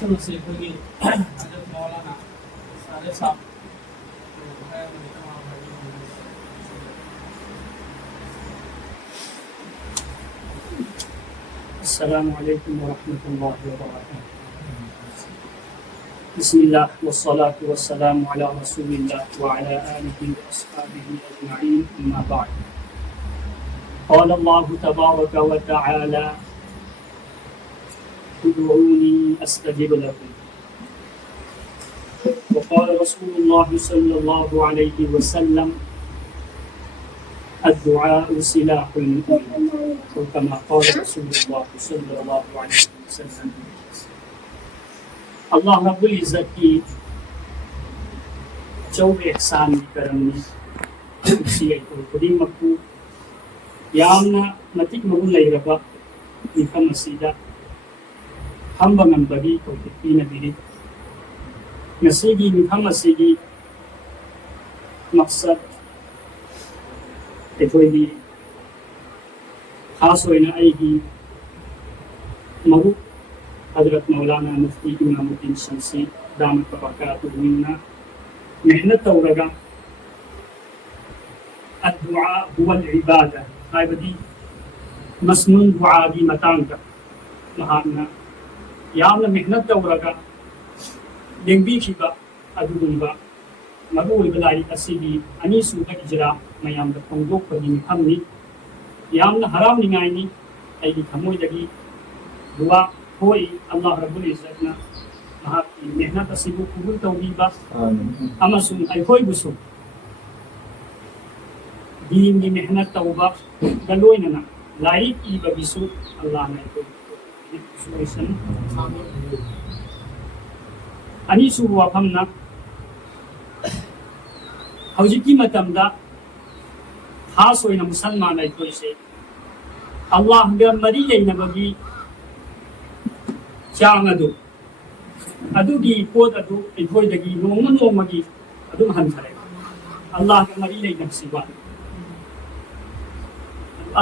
سے کوئی حضرت مولانا سارے صاحب السلام علیکم ورحمۃ اللہ وبرکاتہ. بسم اللہ والصلاة والسلام علی رسول اللہ وعلی آلہ واصحابہ اجمعین، اما بعد. قال اللہ تبارک وتعالی ادعونی استجب لکم. وقال رسول اللہ صلی اللہ علیہ وسلم الدعاء سلاح المؤمن، كما قال رسول اللہ صلی اللہ علیہ وسلم. اللہ رب العزت کی چوب احسان کرمنی اسی eco خدمتku yamna matik magun leiraba mifam asida hamba ngambagi tawfiqina biri nasigi mifam asigi maqsad etoidi khas hoina aigi maru حضرت مولانا مفتی امام الدین شمسی دامت برکاتہ منا محنت تورگا الدعاء هو العبادة هاي بدي مسنون دعاء دي متانك مهانا يامنا محنت تورگا لنبي شبا أدوبا مدول بلاي أسيدي أني سوغا إجراء ما يامنا فنجوك بدي محمني يامنا حرام نغايني أيدي خموي دقي دعاء ہوئی اللہ رب العزت نا مہاکی محنت اسیبو قبول توبیبا اما سن ایخوئی بسو دین دی محنت توبا گلوئننا لائک ایبا بسو اللہ نا ایخوئی بسو ایسن انیسو وافمنا حوجی متم دا خاص ہوئینا مسلمان ایخوئی سے اللہ گا مری لینا بگی چاڭ ꯑꯗꯨꯒꯤ ꯄꯣꯠ ꯑꯗꯨ ꯑꯩꯈꯣꯏꯗꯒꯤ ꯅꯣꯡꯃ ꯅꯣꯡꯃꯒꯤ ꯑꯗꯨꯝ ꯍꯟꯊꯔꯦ. ꯑꯜꯂꯥꯍꯒ ꯃꯔꯤ ꯂꯩꯅꯕꯁꯤꯕ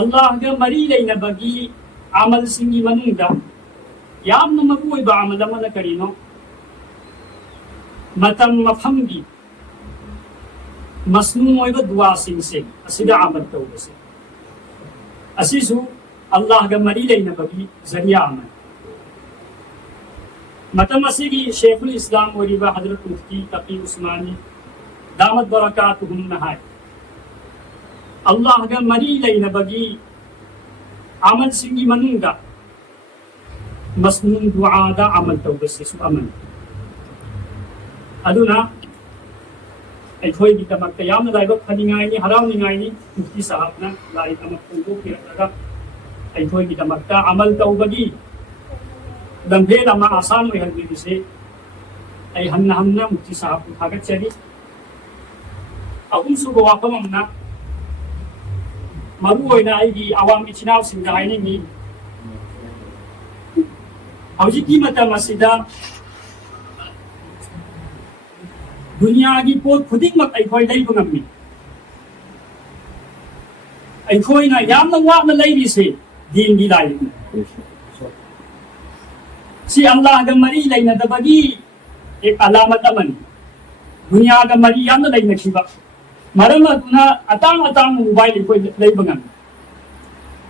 ꯑꯜꯂꯥꯍꯒ ꯃꯔꯤ ꯂꯩꯅꯕꯒꯤ ꯑꯃꯜꯁꯤꯡꯒꯤ ꯃꯅꯨꯡꯗ ꯌꯥꯝꯅ ꯃꯔꯨꯑꯣꯏꯕ ꯑꯃꯜ ꯑꯃꯅ ꯀꯔꯤꯅꯣ? ꯃꯇꯝ ꯃꯐꯝꯒꯤ ꯃꯁꯅꯨꯟ ꯑꯣꯏꯕ ꯗꯨꯋꯥꯁꯤꯡꯁꯦ ꯑꯁꯤꯗ ꯑꯃꯜ ꯇꯧꯕꯁꯦ ꯑꯁꯤꯁꯨ ꯑꯜꯂꯥꯍꯒ ꯃꯔꯤ ꯂꯩꯅꯕꯒꯤ ꯖꯔꯤꯌꯥ ꯑꯃꯅꯤ. متم اسیگی شیخ الاسلام وریبا حضرت مفتی تقی عثمانی دامت برکاتہم نہائے اللہ گا مری لینبگی عمل سنگی منونگا مسنون دعا دا عمل توبسیسو امن ادونا ایکھوئی کی تمکتا یامنا لائبا پھنگائنی حرام نگائنی مفتی صاحبنا لائب امکتن کو پیرتگا ایکھوئی کی تمکتا عمل توبگی لمحے لما آسان ہوئی حلبی سے ای ہمنا مفتی صاحب کو تھاگت چلی اکن سو گواپا ممنا مرو ہوئی نا ایگی عوام اچناو سندہائنی می اوجی قیمتا مسیدہ دنیا کی پوت خودنگ مک ایکھوئی لئی بنگمی ایکھوئی نا یامنا واقنا لئی بھی سے دین دی لائی سی اللہ کا مری لینا دبگی ایک علامت امن دنیا کا مری یامنا لینا کھیبا مرم ادونا اتام موبائل کوئی لئی بگن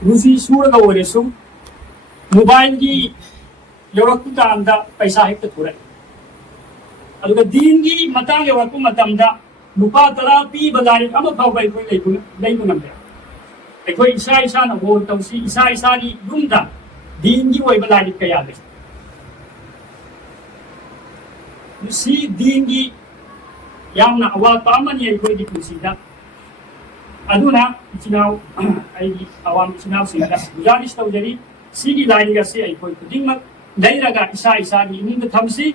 روزی سور کا ورے سو موبائل کی یورکو تا اندہ پیسہ ہکتا تھوڑا ہے ادوگا دین کی متان یورکو متام دا لپا ترا پی بزاری اما پاو بائی کوئی لئی بگن دیا ایکوئی عیسیٰ نا غور توسی عیسیٰ نی دون دا دین کی وی بلاری کیا دے سی دین کی یامنا اول پامنی ایکوئی دی کنسیدہ ادونا اچناو ایگی عوام اچناو سیدہ گزارش توجری سی کی لائنی گا سی ایکوئی کو دنگمک لئی رگا عیسیٰ دی انہوں تھمسی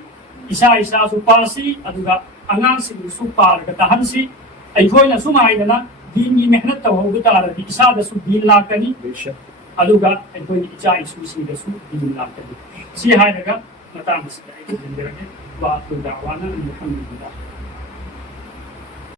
عیسیٰ سو پاسی ادوگا انگان سی سو پارگا تحنسی ایکوئی نا سو مائدنا دین کی محنت تو ہوگتا رہی عیسیٰ دا سو دین لاکنی ادوگا ایکوئی عیسیٰ سو سیدہ سو دین لاکنی سی ہائی رگا مطان سیدہ ایکوئی دن رگے وآخر دعوانا الحمد لله.